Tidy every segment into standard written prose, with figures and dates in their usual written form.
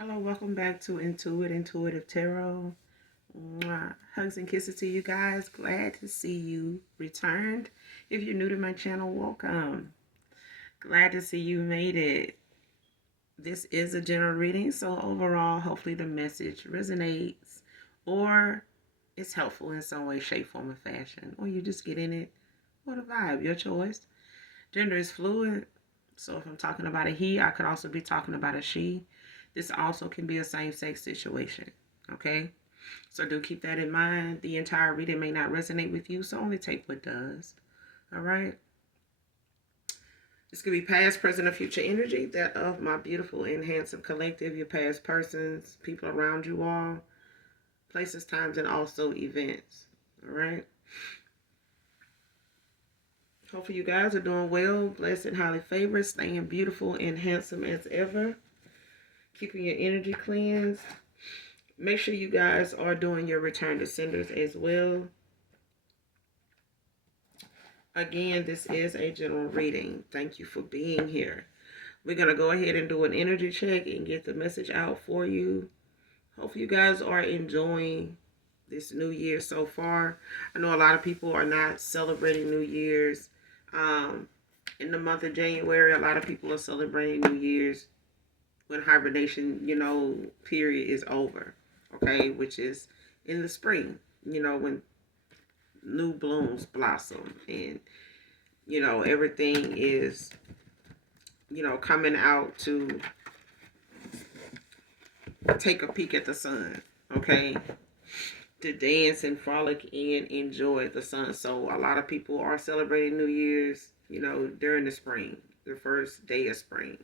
Hello, welcome back to Intuitive Tarot. Mwah. Hugs and kisses to you guys. Glad to see you returned. If you're new to my channel, welcome. Glad to see you made it. This is a general reading, so overall, hopefully the message resonates or it's helpful in some way, shape, form, or fashion. Or you just get in it or the vibe, your choice. Gender is fluid, so if I'm talking about a he, I could also be talking about a she. This also can be a same-sex situation, okay? So do keep that in mind. The entire reading may not resonate with you, so only take what does, all right? This could be past, present, or future energy, that of my beautiful and handsome collective, your past persons, people around you all, places, times, and also events, all right? Hopefully you guys are doing well, blessed and highly favored, staying beautiful and handsome as ever, keeping your energy cleansed. Make sure you guys are doing your return to senders as well. Again, this is a general reading. Thank you for being here. We're going to go ahead and do an energy check and get the message out for you. Hopefully you guys are enjoying this new year so far. I know a lot of people are not celebrating New Year's. In the month of January, a lot of people are celebrating New Year's when hibernation, period is over. Okay, which is in the spring, when new blooms blossom and, everything is, coming out to take a peek at the sun. Okay, to dance and frolic and enjoy the sun. So a lot of people are celebrating New Year's, during the spring, the first day of spring.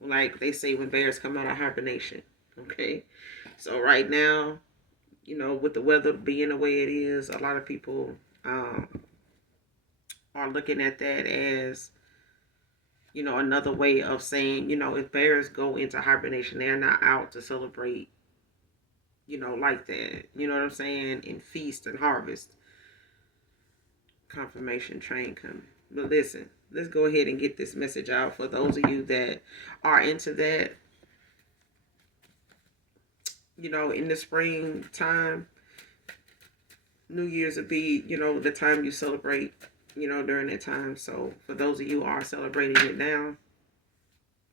Like they say when bears come out of hibernation. Okay, so right now, with the weather being the way it is, a lot of people are looking at that as, another way of saying, if bears go into hibernation, they're not out to celebrate, like that. You know what I'm saying? And feast and harvest. Confirmation train coming. But listen, let's go ahead and get this message out for those of you that are into that. In the springtime, New Year's will be, the time you celebrate, during that time. So for those of you who are celebrating it now,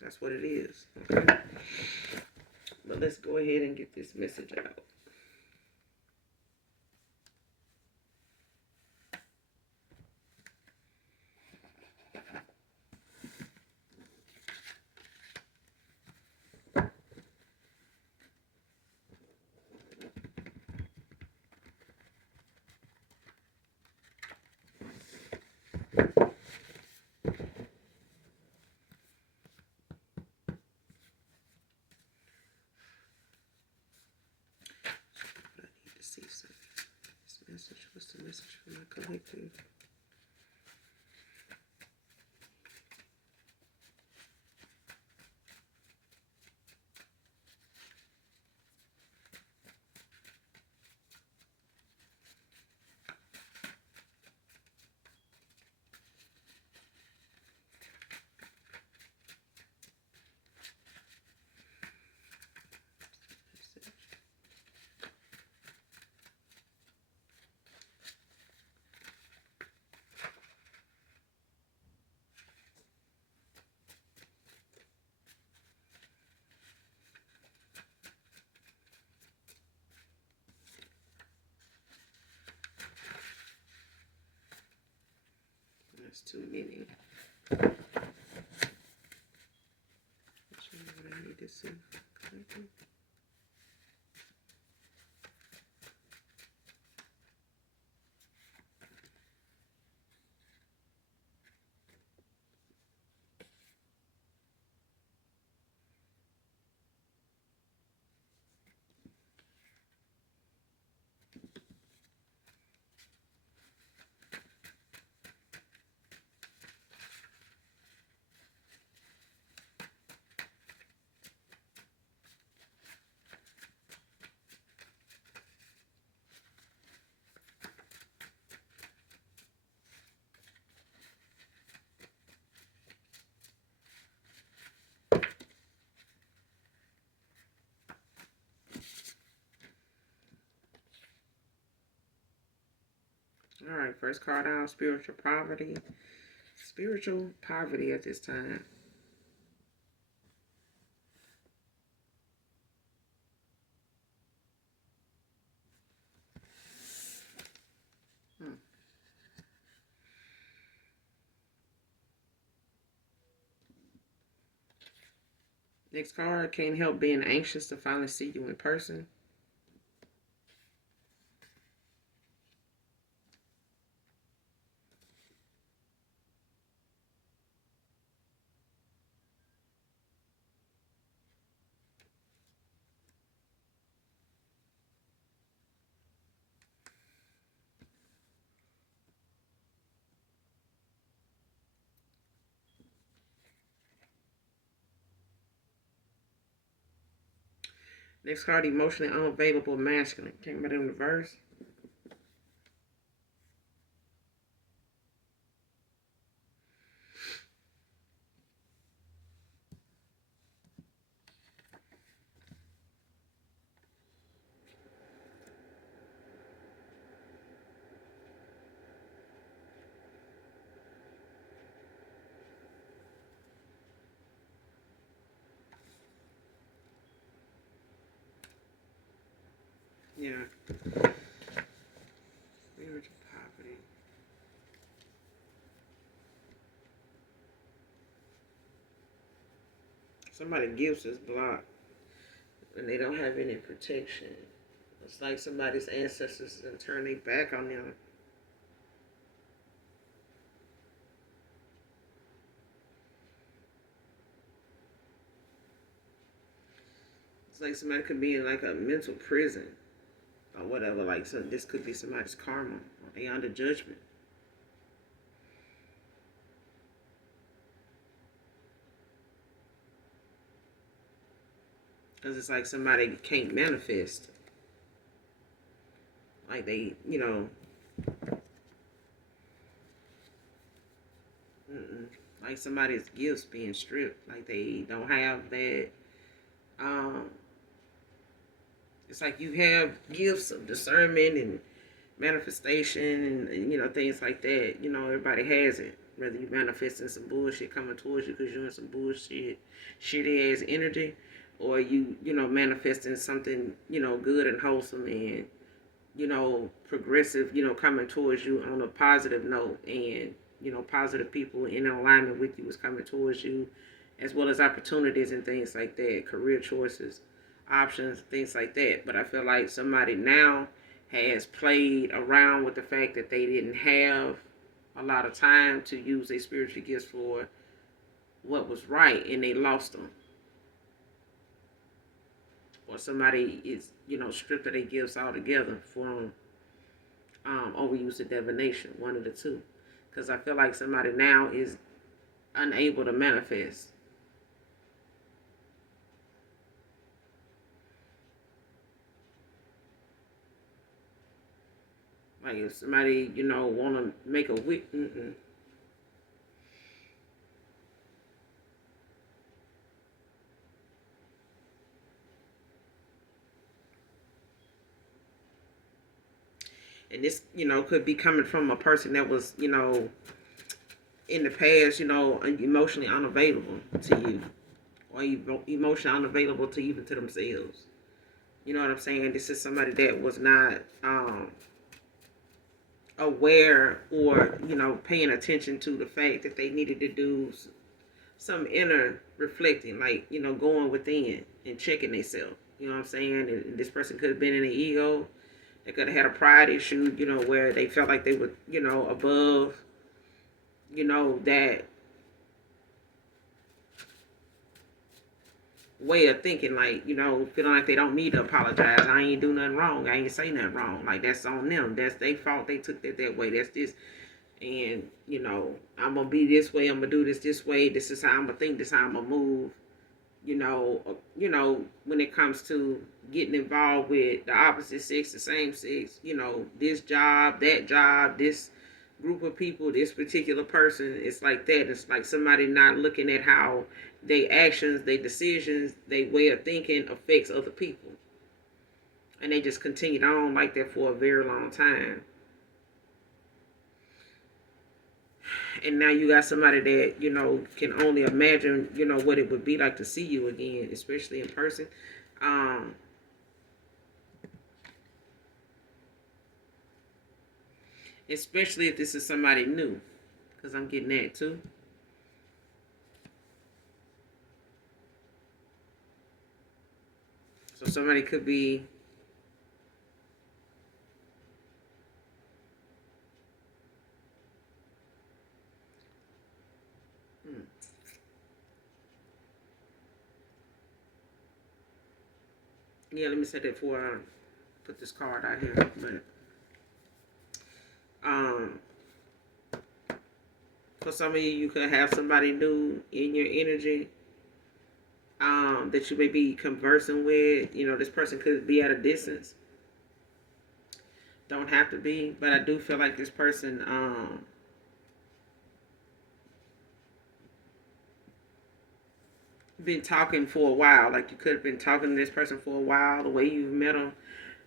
that's what it is. Okay. But let's go ahead and get this message out. Message was the message from my collective. That's too many. Let's see what I need to see. Collective. Alright, first card out, spiritual poverty. Spiritual poverty at this time. Next card, can't help being anxious to finally see you in person. Next card, emotionally unavailable masculine. Came out in reverse. Yeah. Spiritual poverty. Somebody gives is blocked and they don't have any protection. It's like somebody's ancestors and turn their back on them. It's like somebody could be in like a mental prison or whatever. Like, so this could be somebody's karma. Or they under judgment. Because it's like somebody can't manifest. Like they, like somebody's gifts being stripped. Like they don't have that. Um, it's like you have gifts of discernment and manifestation and things like that. Everybody has it. Whether you manifesting some bullshit coming towards you because you're in some bullshit, shitty ass energy, or you manifesting something good and wholesome and progressive, coming towards you on a positive note, and positive people in alignment with you is coming towards you, as well as opportunities and things like that, career choices, options, things like that. But I feel like somebody now has played around with the fact that they didn't have a lot of time to use their spiritual gifts for what was right, and they lost them. Or somebody is, stripped of their gifts altogether from overuse of divination, one of the two. Because I feel like somebody now is unable to manifest. Like if somebody, want to make a wish. And this, could be coming from a person that was, in the past, emotionally unavailable to you, or emotionally unavailable to even to themselves. You know what I'm saying? This is somebody that was not aware or paying attention to the fact that they needed to do some inner reflecting, like going within and checking themselves. You know what I'm saying? And this person could have been in an ego. They could have had a pride issue, where they felt like they were, above, that way of thinking, like, feeling like they don't need to apologize. I ain't do nothing wrong. I ain't say nothing wrong. Like, that's on them. That's their fault. They took that way. That's this. And, I'm going to be this way. I'm going to do this way. This is how I'm going to think. This is how I'm going to move. When it comes to getting involved with the opposite sex, the same sex, this job, that job, this group of people, this particular person, it's like that. It's like somebody not looking at how their actions, their decisions, their way of thinking affects other people. And they just continued on like that for a very long time. And now you got somebody that, can only imagine, what it would be like to see you again, especially in person. Um, Especially if this is somebody new, because I'm getting that too. So somebody could be, hmm, yeah, let me say that before I put this card out here. But um, for some of you, you could have somebody new in your energy that you may be conversing with. This person could be at a distance. Don't have to be, but I do feel like this person been talking for a while. Like you could have been talking to this person for a while. The way you've met them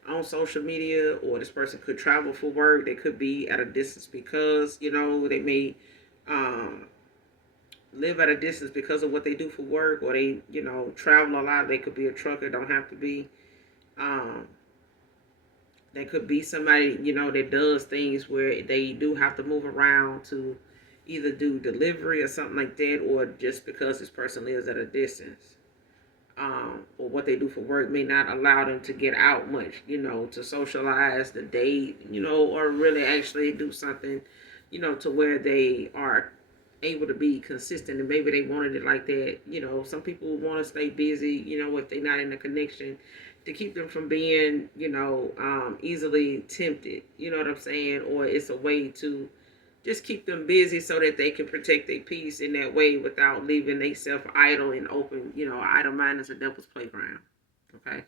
on social media, or this person could travel for work. They could be at a distance because they may um, live at a distance because of what they do for work, or they travel a lot. They could be a trucker. Don't have to be. Um, they could be somebody that does things where they do have to move around to either do delivery or something like that, or just because this person lives at a distance. Or what they do for work may not allow them to get out much, to socialize, to date, or really actually do something, to where they are able to be consistent. And maybe they wanted it like that. Some people want to stay busy, if they're not in a connection, to keep them from being, easily tempted. You know what I'm saying? Or it's a way to just keep them busy so that they can protect their peace in that way without leaving themselves idle and open. Idle mind is a devil's playground. Okay.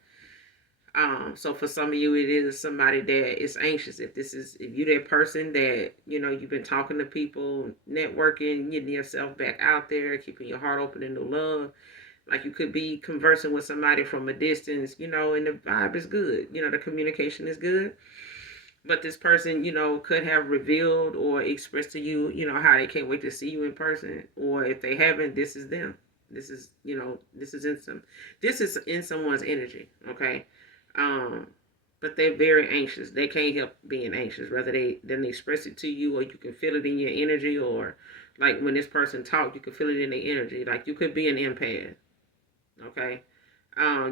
So for some of you, it is somebody that is anxious. If you're that person that, you've been talking to people, networking, getting yourself back out there, keeping your heart open and new love. Like you could be conversing with somebody from a distance, and the vibe is good. The communication is good. But this person, could have revealed or expressed to you, how they can't wait to see you in person. Or if they haven't, this is them. This is, this is in someone's energy. Okay. Um, but they're very anxious. They can't help being anxious. Whether they then express it to you, or you can feel it in your energy, or like when this person talks, you can feel it in their energy. Like you could be an empath. Okay.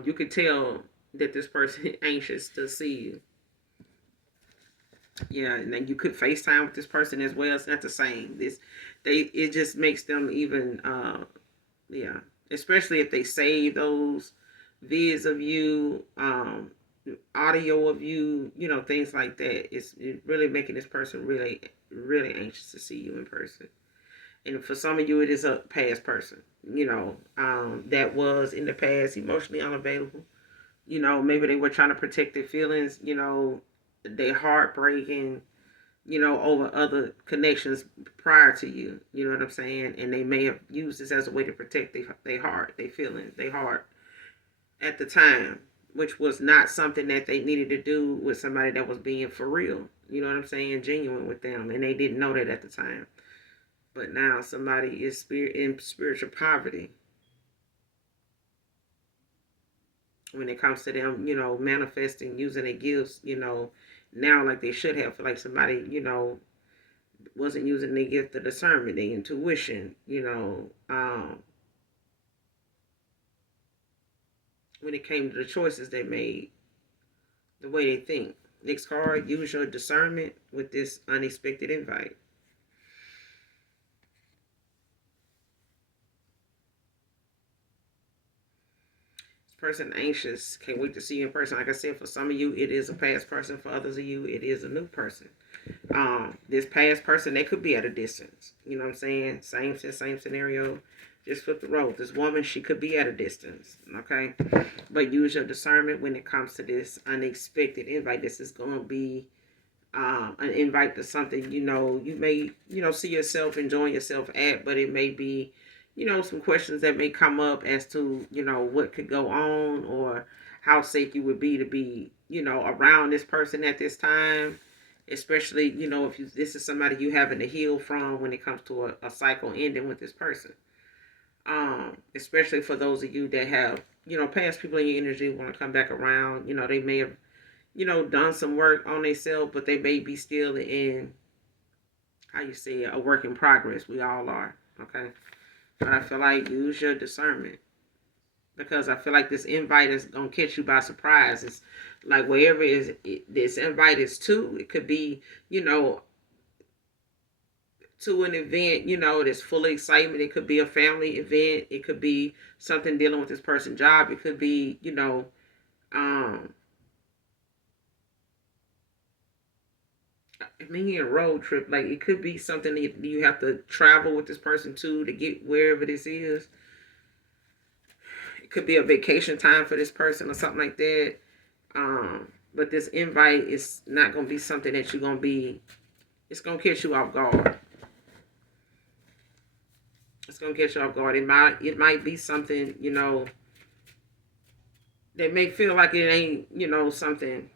You could tell that this person is anxious to see you. Yeah, and then you could FaceTime with this person as well. It's not the same. It just makes them even yeah. Especially if they save those vids of you, audio of you, things like that. It's really making this person really, really anxious to see you in person. And for some of you, it is a past person, that was in the past emotionally unavailable. Maybe they were trying to protect their feelings, their heartbreaking, over other connections prior to you. You know what I'm saying? And they may have used this as a way to protect their heart, their feelings, their heart at the time, which was not something that they needed to do with somebody that was being for real. You know what I'm saying? Genuine with them. And they didn't know that at the time. But now somebody is in spiritual poverty when it comes to them, manifesting, using their gifts, now like they should have. Like somebody, wasn't using their gift of discernment, their intuition, when it came to the choices they made, the way they think. Next card, use your discernment with this unexpected invite. This person anxious, can't wait to see you in person. Like I said, for some of you, it is a past person. For others of you, it is a new person. This past person, they could be at a distance. You know what I'm saying? Same scenario. Just flip the role. This woman, she could be at a distance. Okay? But use your discernment when it comes to this unexpected invite. This is going to be an invite to something, you may, see yourself enjoying yourself at, but it may be, some questions that may come up as to, what could go on, or how safe you would be to be, around this person at this time. especially, you know, if this is somebody you having to heal from when it comes to a cycle ending with this person. Especially for those of you that have, you know, past people in your energy want to come back around. You know, they may have, you know, done some work on themselves, but they may be still in, how you say it, a work in progress. We all are. Okay. But I feel like use your discernment, because I feel like this invite is gonna catch you by surprise. It's like wherever this invite is to, it could be, you know, to an event, you know, that's full of excitement. It could be a family event. It could be something dealing with this person's job. It could be, you know, um, I mean, a road trip. Like it could be something that you have to travel with this person to get wherever this is. It could be a vacation time for this person or something like that. But this invite is not gonna be something that you're gonna be. It's gonna catch you off guard. It's gonna catch you off guard. It might be something, you know, that may feel like it ain't, you know, something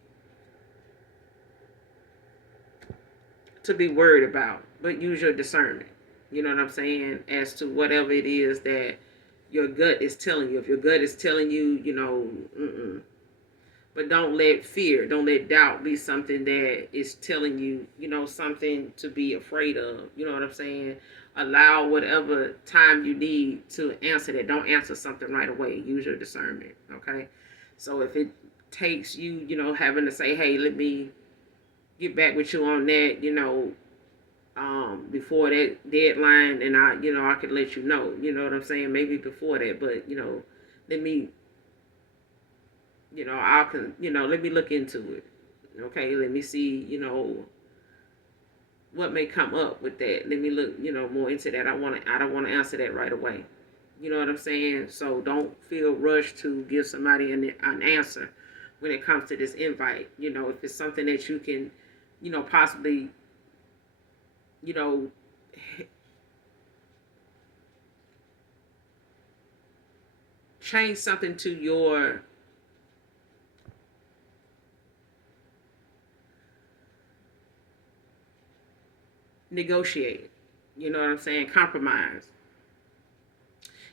to be worried about. But use your discernment. You know what I'm saying? As to whatever it is that your gut is telling you. If your gut is telling you, you know, but don't let fear, don't let doubt be something that is telling you, you know, something to be afraid of. You know what I'm saying? Allow whatever time you need to answer that. Don't answer something right away. Use your discernment. Okay. So if it takes you, you know, having to say, hey, let me get back with you on that, you know, before that deadline, and I could let you know. You know what I'm saying? Maybe before that, but you know, let me, let me look into it. Okay, let me see, you know, what may come up with that. Let me look, you know, more into that. I don't want to answer that right away. You know what I'm saying? So don't feel rushed to give somebody an answer when it comes to this invite. You know, if it's something that you can, you know, possibly, you know, change something to your negotiate. You know what I'm saying? Compromise.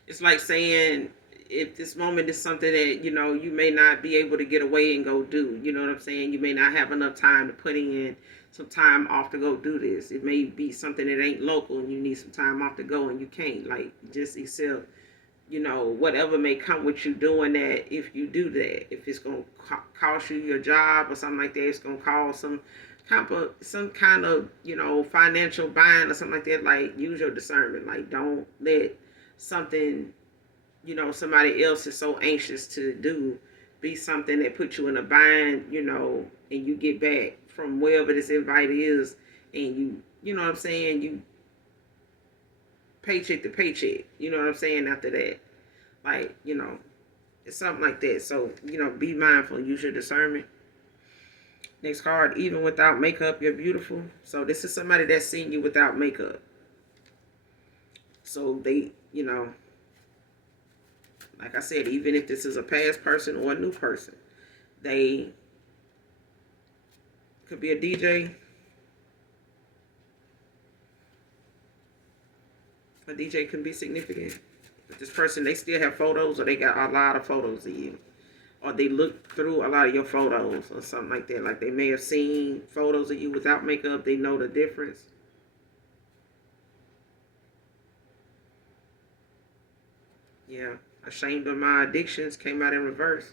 It's like saying, if this moment is something that, you know, you may not be able to get away and go do. You know what I'm saying? You may not have enough time to put in some time off to go do this. It may be something that ain't local and you need some time off to go and you can't. Like, just accept, you know, whatever may come with you doing that. If you do that, if it's going to cost you your job or something like that, it's going to cause some kind of, you know, financial bind or something like that. Like, use your discernment. Like, don't let something, you know, somebody else is so anxious to do be something that puts you in a bind, you know, and you get back from wherever this invite is, and you know what I'm saying, you paycheck to paycheck. You know what I'm saying? After that, like, you know, it's something like that. So, you know, be mindful. Use your discernment. Next card, even without makeup, you're beautiful. So this is somebody that's seeing you without makeup. So they, you know, like I said, even if this is a past person or a new person, they could be a DJ. A DJ can be significant. If this person, they still have photos, or they got a lot of photos of you, or they look through a lot of your photos or something like that. Like they may have seen photos of you without makeup. They know the difference. Yeah. Ashamed of my addictions came out in reverse.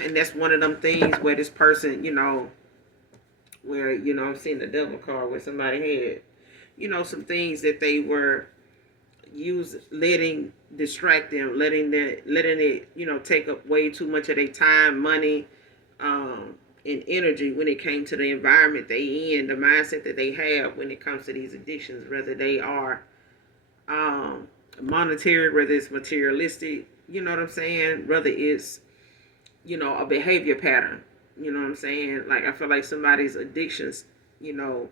And that's one of them things where this person, you know, where, you know, I'm seeing the devil card where somebody had, you know, some things that they were letting distract them, letting it, you know, take up way too much of their time, money, and energy when it came to the environment they in, the mindset that they have when it comes to these addictions, whether they are monetary, whether it's materialistic, you know what I'm saying, whether it's, you know, a behavior pattern, you know what I'm saying. Like I feel like somebody's addictions, you know,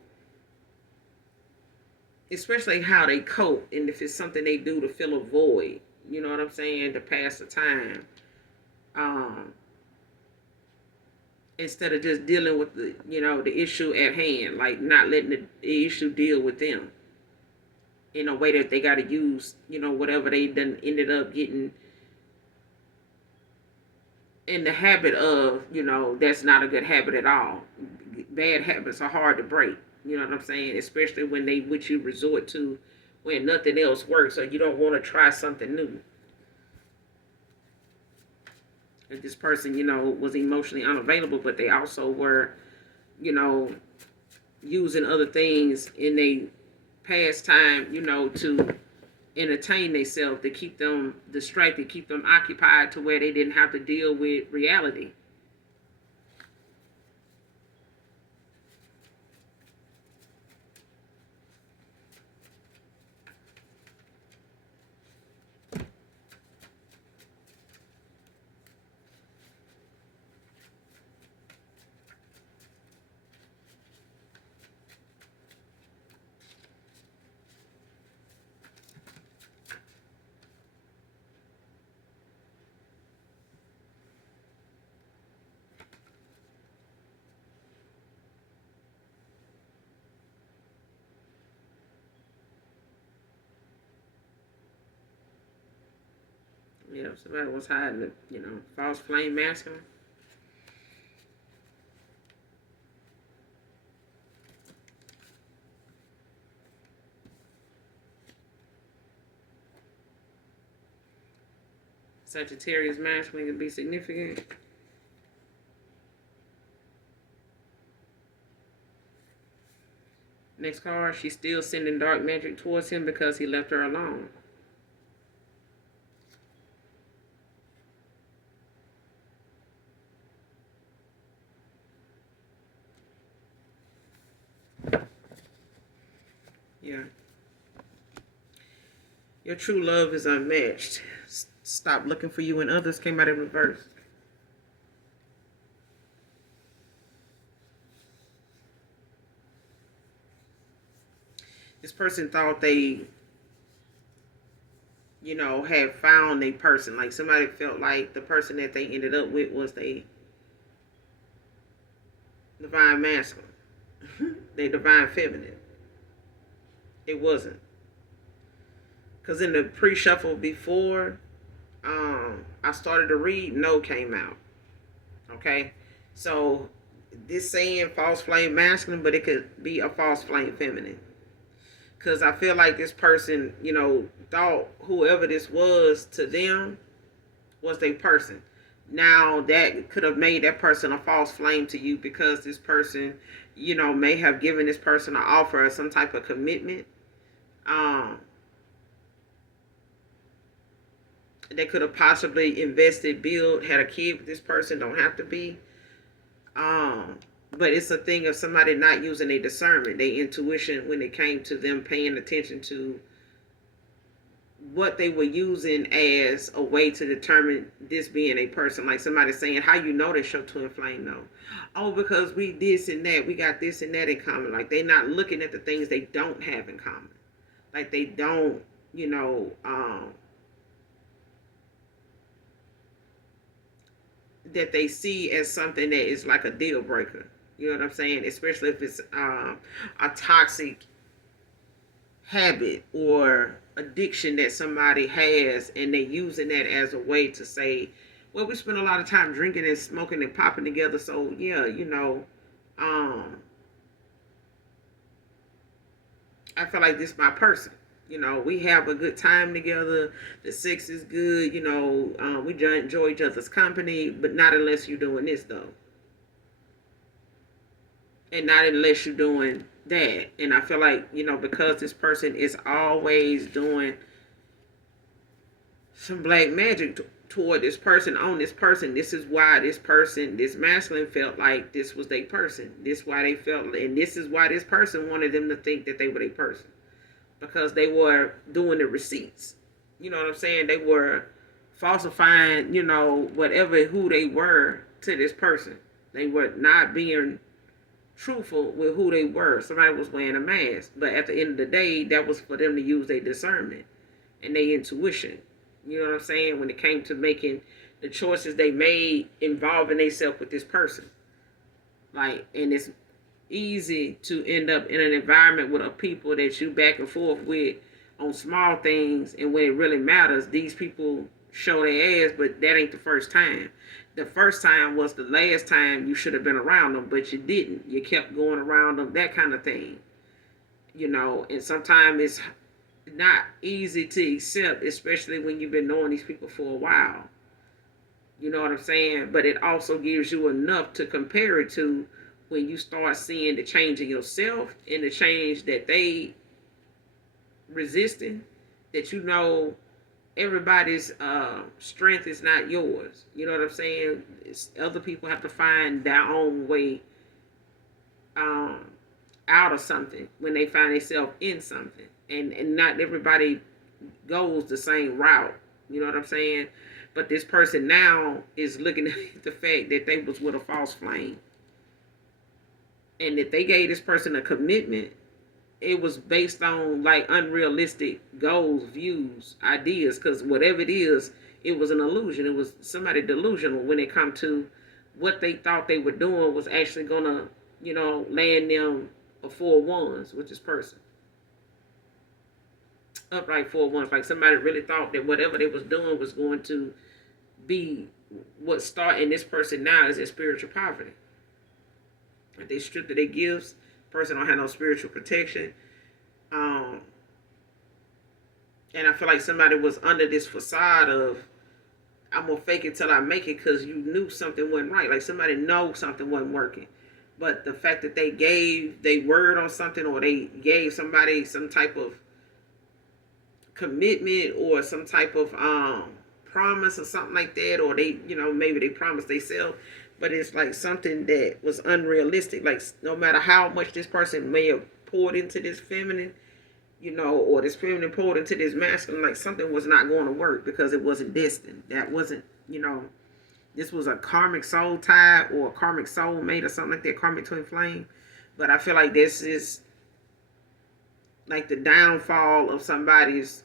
especially how they cope, and if it's something they do to fill a void, you know what I'm saying, to pass the time. Um, instead of just dealing with the, the issue at hand, like not letting the issue deal with them in a way that they got to use, whatever they done ended up getting in the habit of, that's not a good habit at all. Bad habits are hard to break. You know what I'm saying? Especially when they, which you resort to when nothing else works, or you don't want to try something new. And this person, was emotionally unavailable, but they also were, you know, using other things in their pastime, to entertain themselves, to keep them distracted, keep them occupied to where they didn't have to deal with reality. Somebody was hiding the, false flame masculine. Sagittarius masculine can be significant. Next card, she's still sending dark magic towards him because he left her alone. Yeah. Your true love is unmatched. Stop looking for you when others came out in reverse. This person thought they, had found a person. Like somebody felt like the person that they ended up with was the divine masculine. They divine feminine. It wasn't. Because in the pre-shuffle before I started to read, no came out. Okay? So this saying false flame masculine, but it could be a false flame feminine. Because I feel like this person, thought whoever this was to them was their person. Now that could have made that person a false flame to you because this person, may have given this person an offer of some type of commitment. They could have possibly invested, built, had a kid with this person. Don't have to be. But it's a thing of somebody not using their discernment, their intuition when it came to them paying attention to what they were using as a way to determine this being a person. Like somebody saying, how you know that's your twin flame? No. Oh, because we this and that. We got this and that in common. Like they're not looking at the things they don't have in common. Like they don't, that they see as something that is like a deal breaker. You know what I'm saying? Especially if it's a toxic habit or addiction that somebody has and they're using that as a way to say, well, we spend a lot of time drinking and smoking and popping together, so yeah, I feel like this is my person. We have a good time together. The sex is good. We enjoy each other's company, but not unless you're doing this though, and not unless you're doing that. And I feel like because this person is always doing some black magic toward this person, on this person. This is why this person, this masculine, felt like this was their person. This why they felt, and this is why this person wanted them to think that they were their person. Because they were doing the receipts. You know what I'm saying? They were falsifying, whatever who they were to this person. They were not being truthful with who they were. Somebody was wearing a mask. But at the end of the day, that was for them to use their discernment and their intuition. You know what I'm saying? When it came to making the choices they made involving themselves with this person. Like, and it's easy to end up in an environment with a people that you back and forth with on small things, and when it really matters, these people show their ass, but that ain't the first time. The first time was the last time you should have been around them, but you didn't. You kept going around them, that kind of thing. And sometimes it's not easy to accept, especially when you've been knowing these people for a while. You know what I'm saying? But it also gives you enough to compare it to when you start seeing the change in yourself and the change that they resisting, that everybody's strength is not yours. You know what I'm saying? Other people have to find their own way um, out of something when they find themselves in something. And not everybody goes the same route. You know what I'm saying? But this person now is looking at the fact that they was with a false flame. And if they gave this person a commitment, it was based on like unrealistic goals, views, ideas. Because whatever it was an illusion. It was somebody delusional when it come to what they thought they were doing was actually gonna, land them a 4-1s with this person. Upright 4-1s. Like somebody really thought that whatever they was doing was going to be what starting this person now is in spiritual poverty. If they stripped of their gifts, person don't have no spiritual protection. Um, and I feel like somebody was under this facade of I'm gonna fake it till I make it because you knew something wasn't right. Like somebody know something wasn't working. But the fact that they gave they word on something, or they gave somebody some type of commitment or some type of promise or something like that, or they, maybe they promised themselves, but it's like something that was unrealistic. Like no matter how much this person may have poured into this feminine, or this feminine poured into this masculine, like something was not going to work because it wasn't destined. That wasn't, this was a karmic soul tie or a karmic soul mate or something like that, karmic twin flame. But I feel like this is like the downfall of somebody's,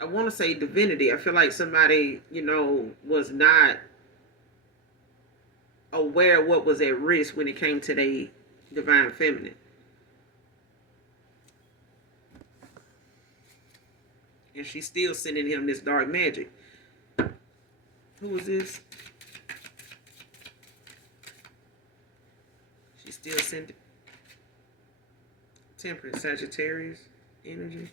I want to say divinity. I feel like somebody, was not aware of what was at risk when it came to their divine feminine. And she's still sending him this dark magic. Who is this? She's still sending Temperance, Sagittarius energy.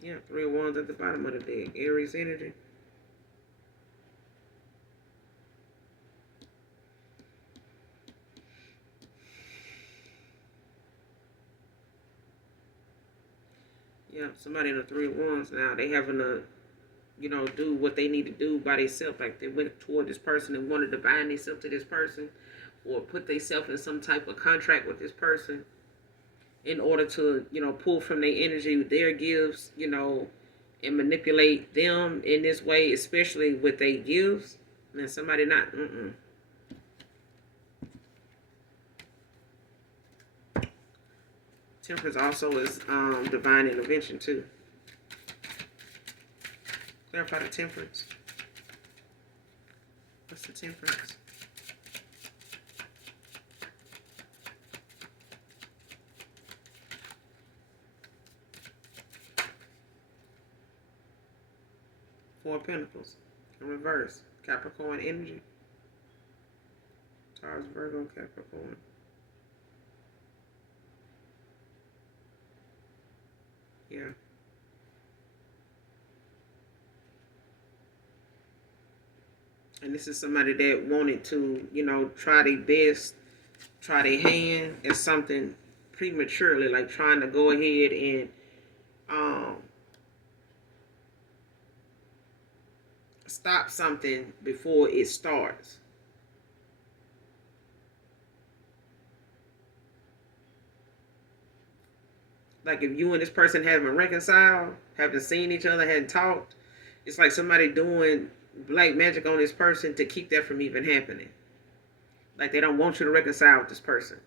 Yeah, 3 of Wands at the bottom of the deck. Aries energy. Yeah, somebody in the 3 of Wands now. They having to, do what they need to do by themselves. Like they went toward this person and wanted to bind themselves to this person, or put themselves in some type of contract with this person in order to, pull from their energy, their gifts, and manipulate them in this way, especially with their gifts. And somebody not, Temperance also is divine intervention too. Clarify the temperance. What's the temperance? Four of Pentacles in reverse. Capricorn energy. Taurus, Virgo, Capricorn. Yeah. And this is somebody that wanted to, try their best, try their hand at something prematurely, like trying to go ahead and stop something before it starts. Like if you and this person haven't reconciled, haven't seen each other, hadn't talked, it's like somebody doing black magic on this person to keep that from even happening. Like they don't want you to reconcile with this person.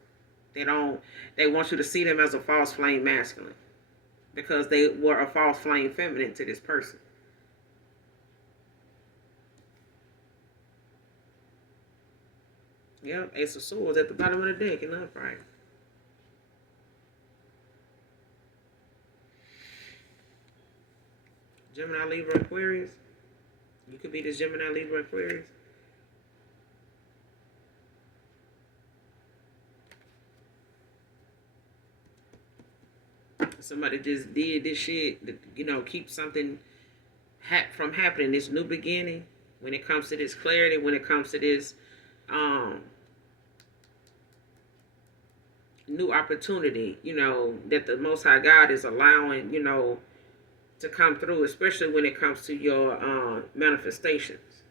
They don't. They want you to see them as a false flame masculine because they were a false flame feminine to this person. Yep, Ace of Swords at the bottom of the deck in upright. Gemini, Libra, Aquarius. You could be this Gemini, Libra, Aquarius. Somebody just did this shit that, keep something from happening. This new beginning. When it comes to this clarity, when it comes to this new opportunity, that the Most High God is allowing, to come through, especially when it comes to your manifestations.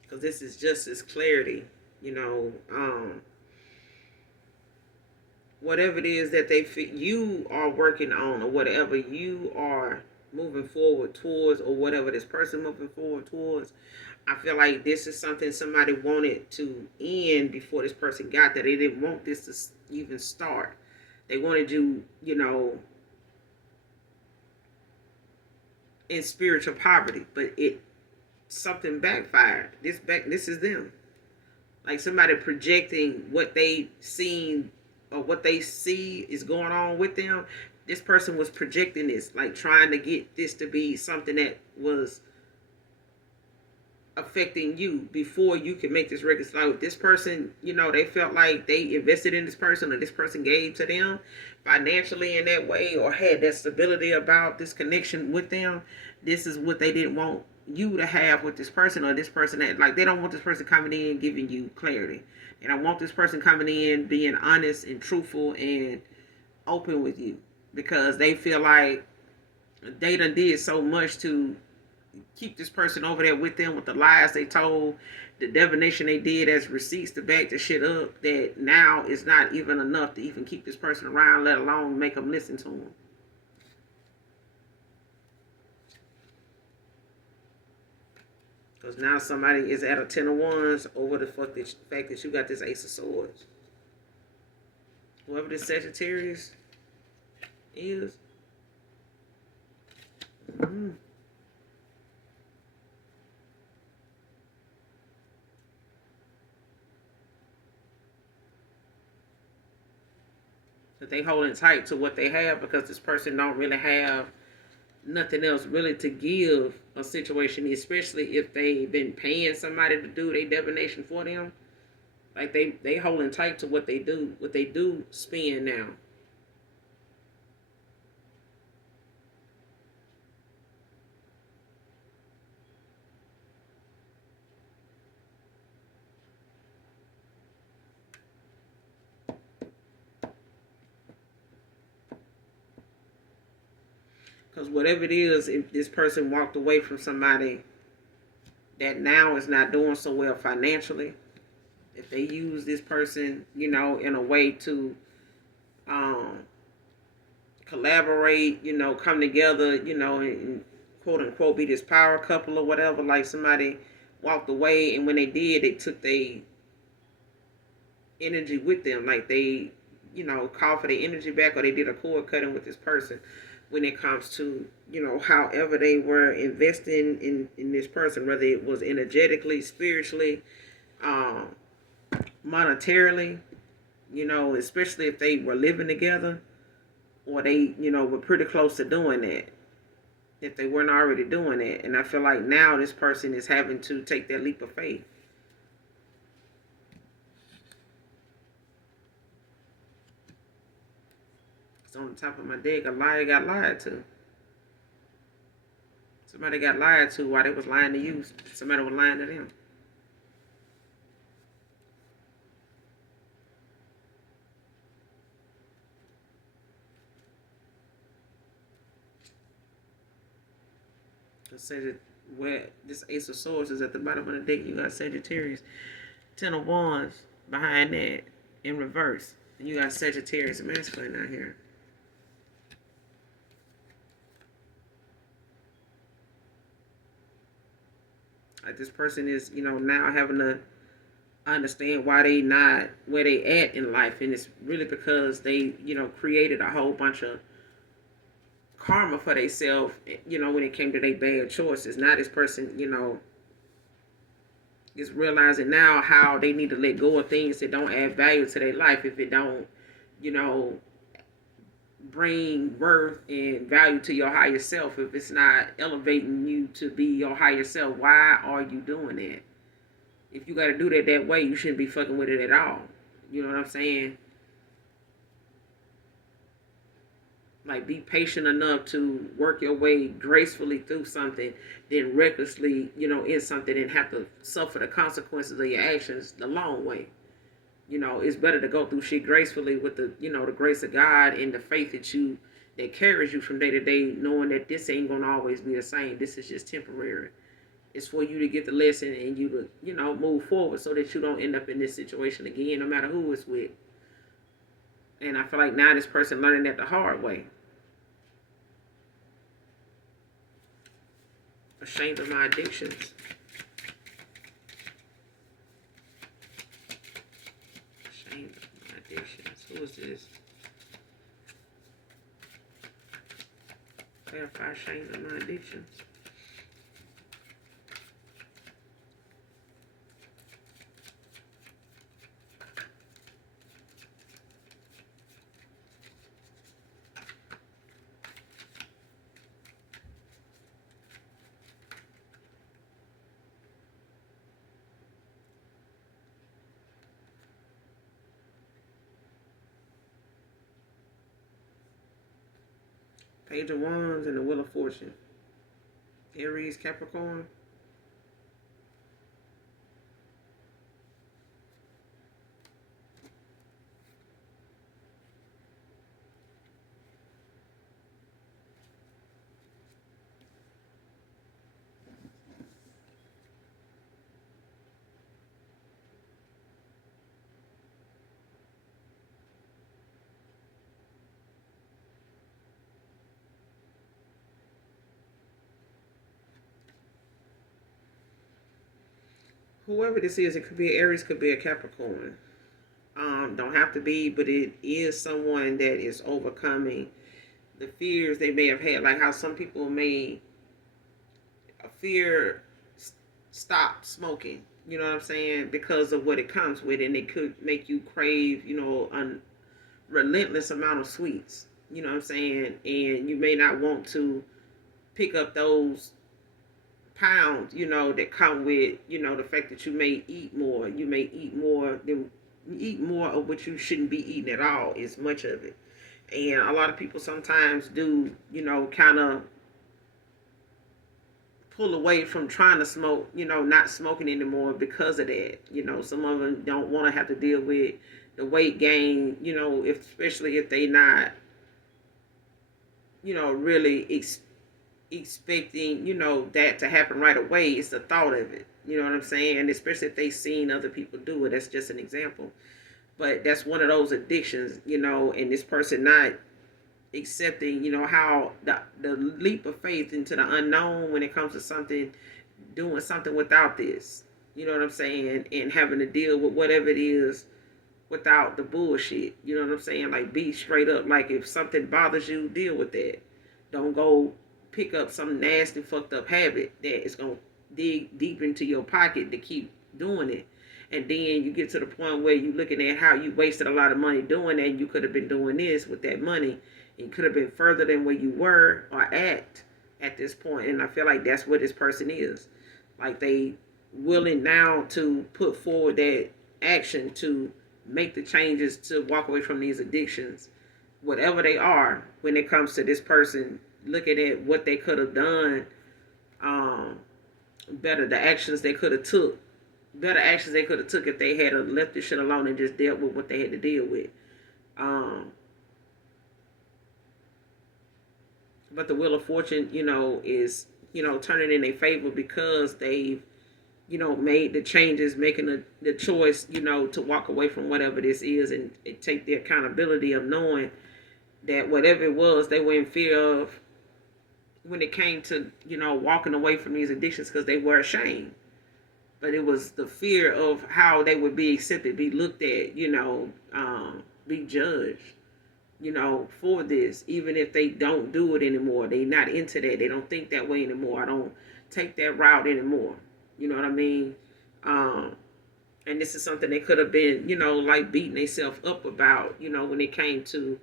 Because this is just as clarity, whatever it is that you are working on, or whatever you are moving forward towards, or whatever this person moving forward towards. I feel like this is something somebody wanted to end before this person got there. They didn't want this to even start. They wanted you, in spiritual poverty, but something backfired. This is them. Like somebody projecting what they seen or what they see is going on with them. This person was projecting this, like trying to get this to be something that was affecting you before you can make this reconcile with this person. They felt like they invested in this person, or this person gave to them financially in that way, or had that stability about this connection with them. This is what they didn't want you to have with this person, or this person that, like, they don't want this person coming in giving you clarity. They don't want this person coming in being honest and truthful and open with you, because they feel like they done did so much to keep this person over there with them, with the lies they told, the divination they did as receipts to back the shit up, that now it's not even enough to even keep this person around, let alone make them listen to them. Because now somebody is at a 10 of Wands over the fact that you got this Ace of Swords. Whoever this Sagittarius is. That they holding tight to what they have, because this person don't really have nothing else really to give a situation, especially if they've been paying somebody to do their divination for them. Like they holding tight to what they do spend now. Because whatever it is, if this person walked away from somebody that now is not doing so well financially, if they use this person, in a way to collaborate, come together, and quote unquote be this power couple or whatever, like somebody walked away, and when they did, they took their energy with them. Like they, called for their energy back, or they did a cord cutting with this person when it comes to, however they were investing in this person, whether it was energetically, spiritually, monetarily, especially if they were living together, or they, were pretty close to doing that, if they weren't already doing it. And I feel like now this person is having to take that leap of faith. It's on the top of my deck. A liar got lied to. Somebody got lied to while they was lying to you. Somebody was lying to them. Let's say that where this Ace of Swords is at the bottom of the deck, you got Sagittarius. 10 of Wands behind that. in reverse. And you got Sagittarius masculine out here. Like this person is, now having to understand why they not where they at in life, and it's really because they, created a whole bunch of karma for themselves, when it came to their bad choices. Now this person, is realizing now how they need to let go of things that don't add value to their life if it don't, you know, bring worth and value to your higher self. If it's not elevating you to be your higher self, why are you doing that? If you got to do that way, you shouldn't be fucking with it at all. You know what I'm saying? Like, be patient enough to work your way gracefully through something, then recklessly, in something and have to suffer the consequences of your actions the long way. It's better to go through shit gracefully with the grace of God and the faith that carries you from day to day, knowing that this ain't gonna always be the same. This is just temporary. It's for you to get the lesson and you to, move forward so that you don't end up in this situation again, no matter who it's with. And I feel like now this person learning that the hard way. Ashamed of my addictions. Ashamed of my addictions. Who is this? Clarify ashamed of my addictions. Page of Wands and the Wheel of Fortune. Aries, Capricorn. Whoever this is, it could be an Aries, could be a Capricorn. Don't have to be, but it is someone that is overcoming the fears they may have had. Like how some people may fear stop smoking. You know what I'm saying? Because of what it comes with, and it could make you crave, a relentless amount of sweets. You know what I'm saying? And you may not want to pick up those pounds, that come with, the fact that you may eat more. You may eat more than eat more of what you shouldn't be eating at all, is much of it. And a lot of people sometimes do, kind of pull away from trying to smoke, not smoking anymore because of that. Some of them don't want to have to deal with the weight gain, especially if they not, really expecting, that to happen right away. It's the thought of it. You know what I'm saying? And especially if they seen other people do it. That's just an example. But that's one of those addictions, and this person not accepting, how the leap of faith into the unknown when it comes to something, doing something without this. You know what I'm saying? And having to deal with whatever it is without the bullshit. You know what I'm saying? Like, be straight up. Like, if something bothers you, deal with that. Don't go pick up some nasty, fucked up habit that is going to dig deep into your pocket to keep doing it. And then you get to the point where you're looking at how you wasted a lot of money doing that. And you could have been doing this with that money. And could have been further than where you were or at this point. And I feel like that's what this person is. Like, they willing now to put forward that action to make the changes to walk away from these addictions, whatever they are. When it comes to this person looking at what they could have done better, the actions they could have took, better actions they could have took if they had left this shit alone and just dealt with what they had to deal with. But the Wheel of Fortune, is, turning in their favor because they've made the changes, making the choice, to walk away from whatever this is, and take the accountability of knowing that whatever it was, they were in fear of when it came to, walking away from these addictions, because they were ashamed. But it was the fear of how they would be accepted, be looked at, be judged, for this. Even if they don't do it anymore, they not into that. They don't think that way anymore. I don't take that route anymore. You know what I mean? And this is something they could have been, like beating themselves up about, when it came to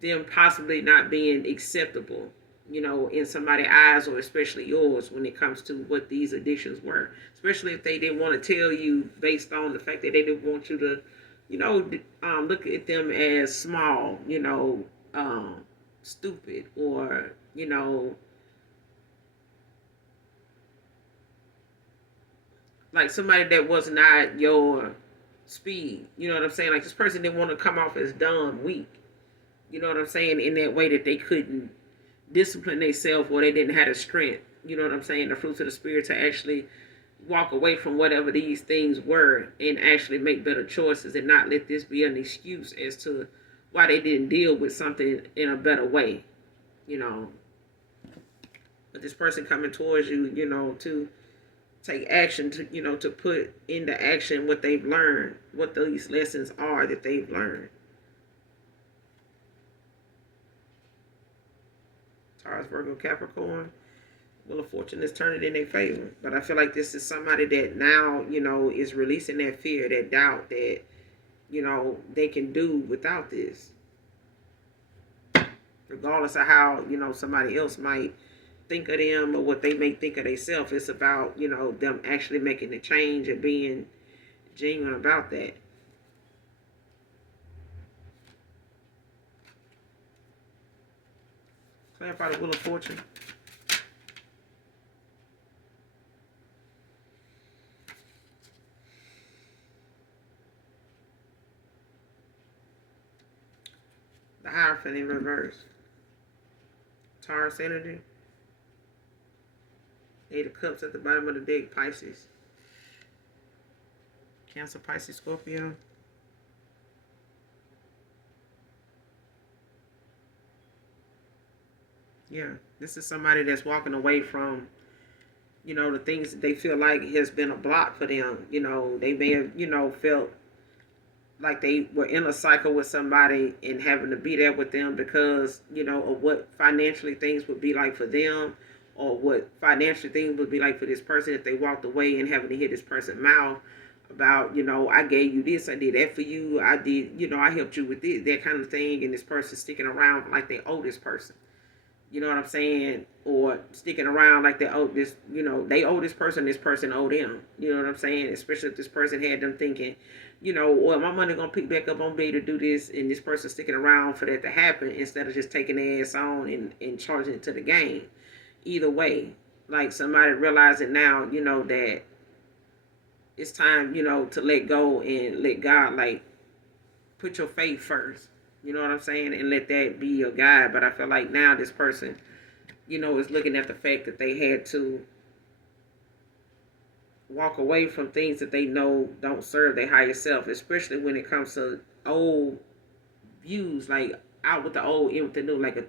them possibly not being acceptable, in somebody's eyes, or especially yours, when it comes to what these addictions were. Especially if they didn't want to tell you, based on the fact that they didn't want you to, look at them as small, stupid, or, like somebody that was not your speed. You know what I'm saying? Like, this person didn't want to come off as dumb, weak. You know what I'm saying? In that way that they couldn't discipline themselves, or they didn't have the strength. You know what I'm saying? The fruits of the spirit, to actually walk away from whatever these things were and actually make better choices, and not let this be an excuse as to why they didn't deal with something in a better way. You know, but this person coming towards you, to take action, to, to put into action what they've learned, what these lessons are that they've learned. Taurus, Virgo, Capricorn. Wheel of Fortune is turning in their favor. But I feel like this is somebody that now, is releasing that fear, that doubt, that, they can do without this. Regardless of how, somebody else might think of them, or what they may think of themselves. It's about, them actually making the change and being genuine about that. Clarify the Wheel of Fortune. The Hierophant in reverse. Taurus energy. Eight of Cups at the bottom of the deck, Pisces. Cancer, Pisces, Scorpio. Yeah, this is somebody that's walking away from, the things that they feel like has been a block for them. They may have, felt like they were in a cycle with somebody and having to be there with them because, of what financially things would be like for them, or what financially things would be like for this person if they walked away, and having to hear this person's mouth about, I gave you this, I did that for you, I did, I helped you with this, that kind of thing, and this person sticking around like they owe this person. You know what I'm saying? Or sticking around like they owe this, they owe this person owe them. You know what I'm saying? Especially if this person had them thinking, well, my money gonna pick back up, I'm gonna be able to do this, and this person sticking around for that to happen, instead of just taking their ass on and charging it to the game. Either way, like somebody realizing now, that it's time, to let go and let God, like, put your faith first. You know what I'm saying? And let that be your guide. But I feel like now this person, is looking at the fact that they had to walk away from things that they know don't serve their higher self, especially when it comes to old views, like out with the old, in with the new. Like,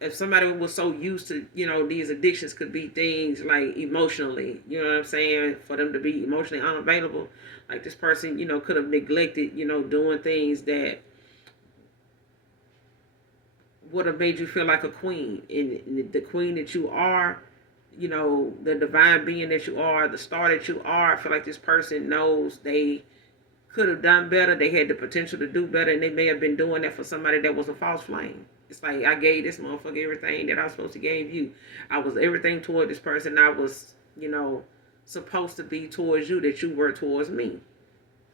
if somebody was so used to, these addictions could be things like emotionally, you know what I'm saying, for them to be emotionally unavailable, like this person, could have neglected, doing things that would have made you feel like a queen. And the queen that you are, the divine being that you are, the star that you are, I feel like this person knows they could have done better. They had the potential to do better, and they may have been doing that for somebody that was a false flame. It's like, I gave this motherfucker everything that I was supposed to give you. I was everything toward this person I was, supposed to be towards you, that you were towards me.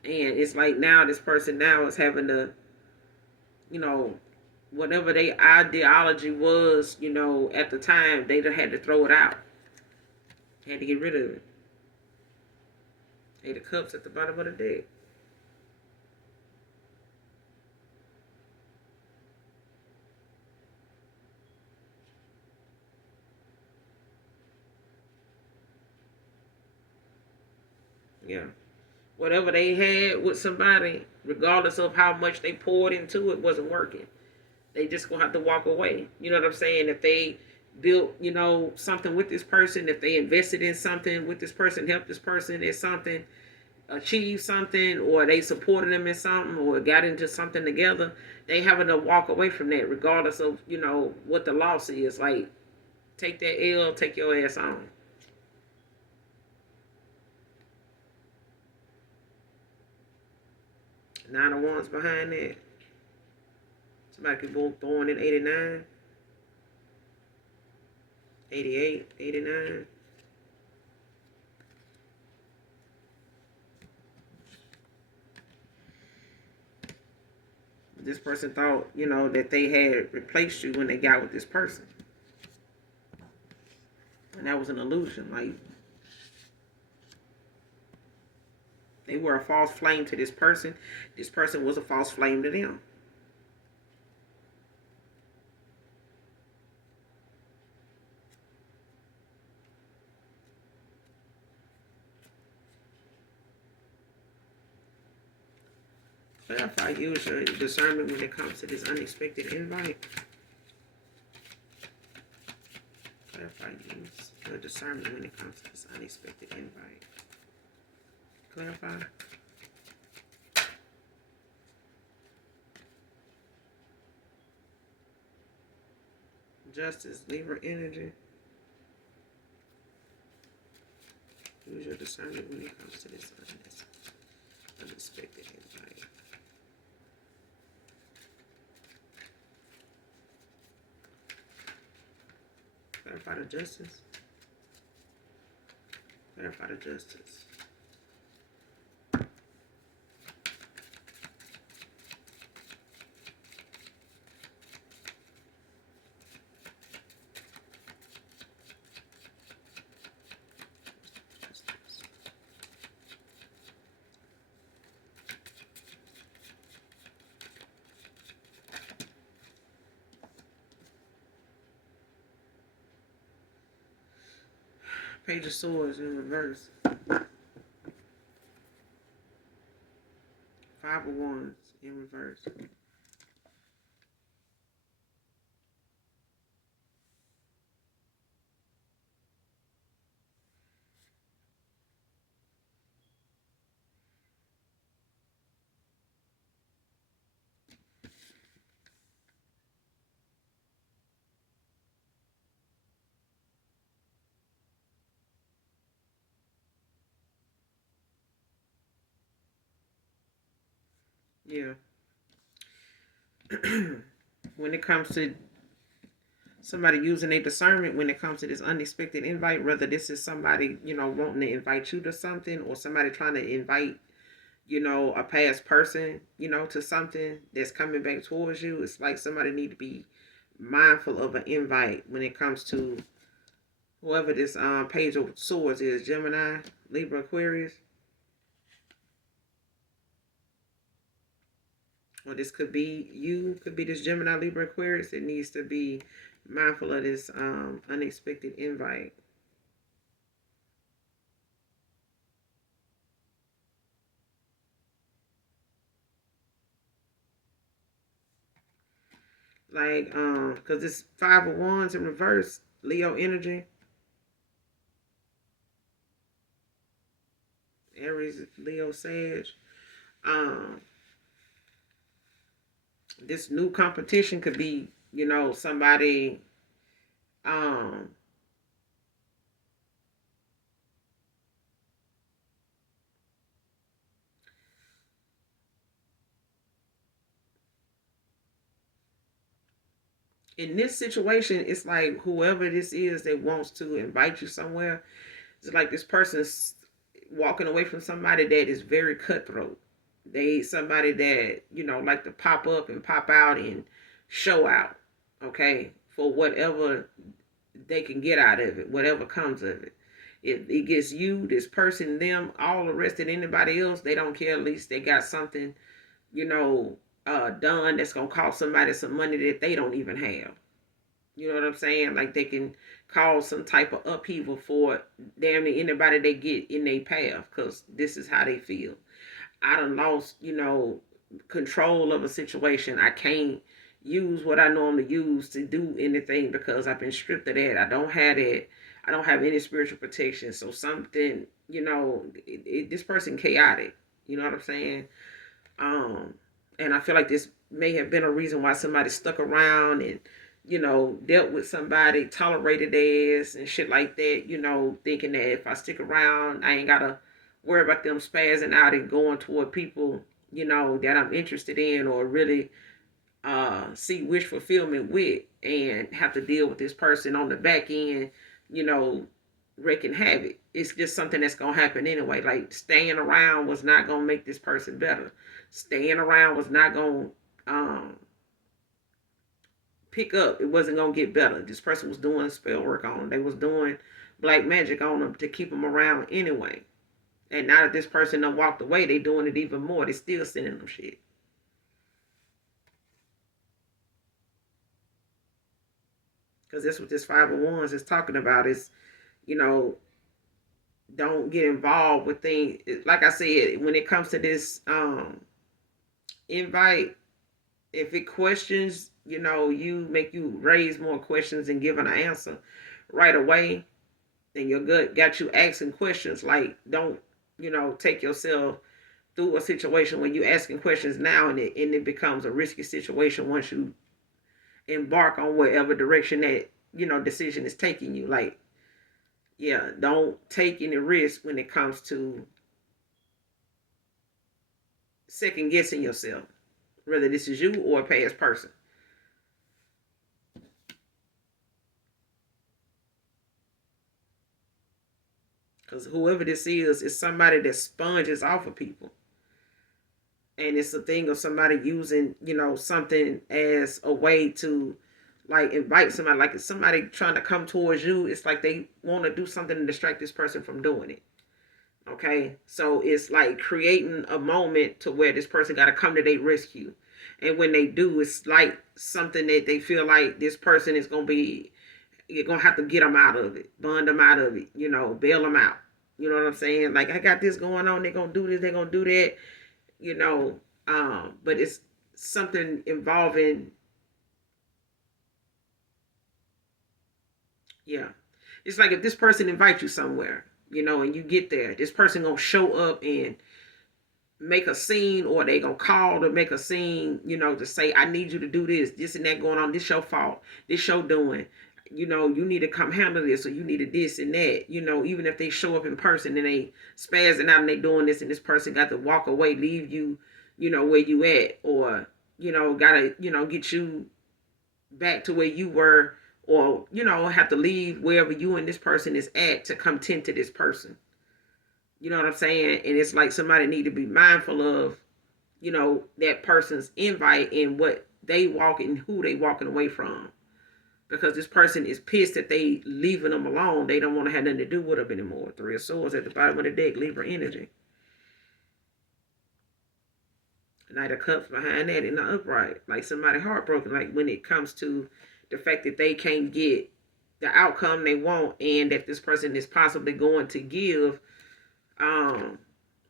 And it's like now this person now is having to, whatever their ideology was, at the time, they had to throw it out. Had to get rid of it. Eight of Cups at the bottom of the deck. Yeah. Whatever they had with somebody, regardless of how much they poured into it, wasn't working. They just gonna have to walk away. You know what I'm saying? If they built, something with this person, if they invested in something with this person, helped this person in something, achieve something, or they supported them in something, or got into something together, they having to walk away from that, regardless of what the loss is. Like, take that L, take your ass on. Nine of Wands behind that. Somebody could be born in 89, 88, 89. This person thought, that they had replaced you when they got with this person. And that was an illusion. Like, they were a false flame to this person. This person was a false flame to them. Clarify, use your discernment when it comes to this unexpected invite. Clarify, use your discernment when it comes to this unexpected invite. Clarify. Justice, Libra energy. Use your discernment when it comes to this unexpected invite. Clarify the justice. Clarify the justice. Page of Swords in reverse. Five of Wands in reverse. Yeah. When it comes to somebody using a discernment when it comes to this unexpected invite, whether this is somebody, wanting to invite you to something, or somebody trying to invite, a past person, to something that's coming back towards you. It's like somebody need to be mindful of an invite when it comes to whoever this Page of Swords is, Gemini, Libra, Aquarius. Or this could be you, could be this Gemini, Libra, Aquarius. It needs to be mindful of this unexpected invite. Like, because it's Five of Wands in reverse, Leo energy. Aries, Leo, Sag. Um, this new competition could be, somebody um in this situation. It's like whoever this is that wants to invite you somewhere, it's like this person's walking away from somebody that is very cutthroat. They somebody that, like to pop up and pop out and show out, okay, for whatever they can get out of it, whatever comes of it. If it gets you, this person, them, all the rest of anybody else, they don't care. At least they got something, done that's gonna cost somebody some money that they don't even have. You know what I'm saying? Like, they can cause some type of upheaval for damn near anybody they get in their path, because this is how they feel. I done lost, control of a situation. I can't use what I normally use to do anything because I've been stripped of that. I don't have that. I don't have any spiritual protection. So something, this person chaotic. You know what I'm saying? Um, and I feel like this may have been a reason why somebody stuck around and, dealt with somebody, tolerated theirs and shit like that, thinking that if I stick around, I ain't gotta worry about them spazzing out and going toward people, that I'm interested in or really see wish fulfillment with, and have to deal with this person on the back end, you know, wreaking havoc. It's just something that's gonna happen anyway. Like staying around was not gonna make this person better. Staying around was not gonna um, pick up. It wasn't gonna get better. This person was doing spell work on them. They was doing black magic on them to keep them around anyway. And now that this person done walked away, they doing it even more. They still sending them shit. Because that's what this 501s is talking about is, you know, don't get involved with things. Like I said, when it comes to this invite, if it questions, you make you raise more questions and give an answer right away, then your gut got you asking questions. Like, don't, take yourself through a situation when you asking questions now, and it becomes a risky situation once you embark on whatever direction that, decision is taking you. Like, yeah, don't take any risk when it comes to second guessing yourself, whether this is you or a past person. Because whoever this is somebody that sponges off of people. And it's a thing of somebody using, something as a way to like invite somebody. Like if somebody trying to come towards you, it's like they want to do something to distract this person from doing it. Okay, so it's like creating a moment to where this person got to come to their rescue, and when they do, it's like something that they feel like this person is gonna be, you're gonna have to get them out of it, bond them out of it, bail them out. You know what I'm saying? Like, I got this going on, they're gonna do this, they're gonna do that, you know. But it's something involving, yeah. It's like if this person invites you somewhere, and you get there, this person gonna show up and make a scene, or they gonna call to make a scene, to say, I need you to do this and that going on. This your fault. This your doing. You need to come handle this, or you need to this and that. Even if they show up in person and they spazzing out and they doing this, and this person got to walk away, leave you, where you at, or, gotta, get you back to where you were, or, have to leave wherever you and this person is at to come tend to this person. You know what I'm saying? And it's like somebody need to be mindful of, that person's invite and what they walking, who they walking away from. Because this person is pissed that they leaving them alone. They don't want to have nothing to do with them anymore. Three of Swords at the bottom of the deck, Libra energy. Knight of Cups behind that in the upright. Like somebody heartbroken. Like when it comes to the fact that they can't get the outcome they want, and that this person is possibly going to give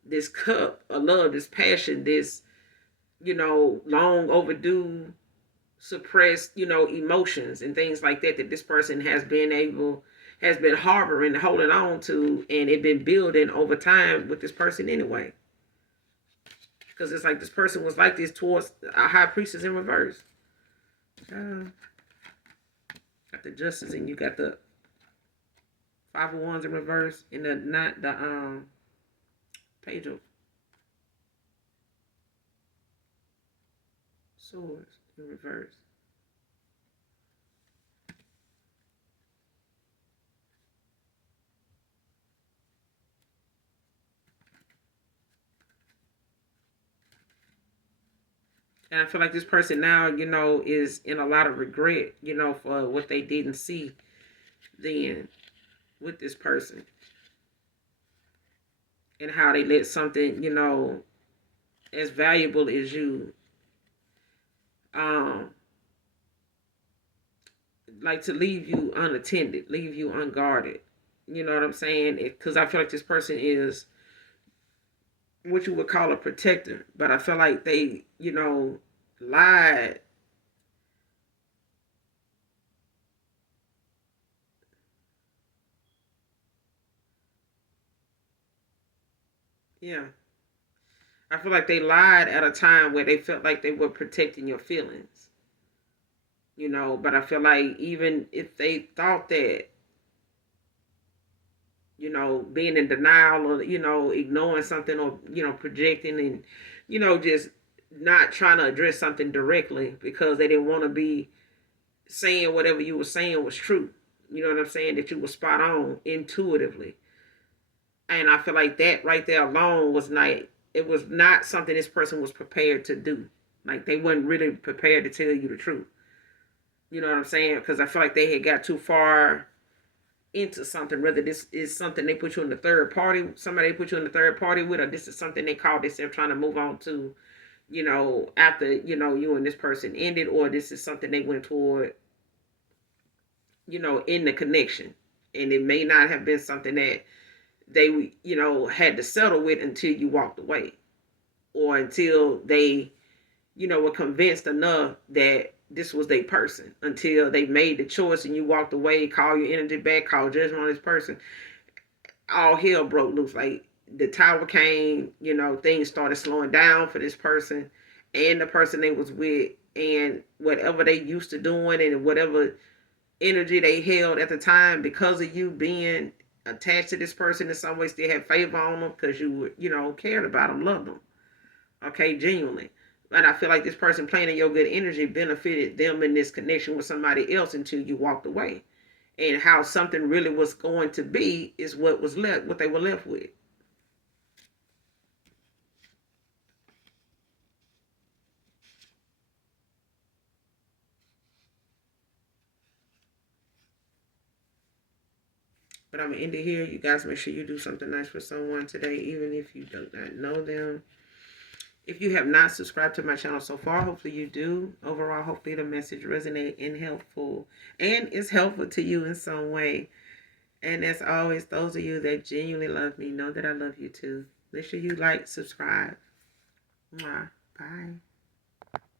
this cup of love, this passion, this, long overdue, suppressed, emotions and things like that, that this person has been harboring, holding on to, and it been building over time with this person anyway. Because it's like this person was like this towards a high priestess in reverse. Got the Justice, and you got the Five of Wands in reverse, and the Page of Swords in reverse. And I feel like this person now, is in a lot of regret, for what they didn't see then with this person. And how they let something, as valuable as you, like to leave you unattended, leave you unguarded. You know what I'm saying? Because I feel like this person is what you would call a protector, but I feel like they, lied. Yeah. I feel like they lied at a time where they felt like they were protecting your feelings, but I feel like even if they thought that, being in denial or, ignoring something or, projecting and, just not trying to address something directly because they didn't want to be saying whatever you were saying was true. You know what I'm saying? That you were spot on intuitively. And I feel like that right there alone was not, it was not something this person was prepared to do. Like they weren't really prepared to tell you the truth. You know what I'm saying? Because I feel like they had got too far into something, whether this is something they put you in the third party, somebody they put you in the third party with, or this is something they called themselves trying to move on to, after, you and this person ended, or this is something they went toward, in the connection. And it may not have been something that they, had to settle with until you walked away, or until they, were convinced enough that this was their person, until they made the choice and you walked away, call your energy back, call judgment on this person. All hell broke loose. Like the tower came, things started slowing down for this person and the person they was with, and whatever they used to doing and whatever energy they held at the time, because of you being attached to this person in some way, still had favor on them because you, cared about them, loved them. Okay, genuinely. And I feel like this person playing in your good energy benefited them in this connection with somebody else until you walked away. And how something really was going to be is what was left, what they were left with. But I'm gonna end it here. You guys make sure you do something nice for someone today, even if you do not know them. If you have not subscribed to my channel so far, hopefully you do. Overall, hopefully the message resonates and helpful and is helpful to you in some way. And as always, those of you that genuinely love me know that I love you too. Make sure you like, subscribe. Mwah. Bye.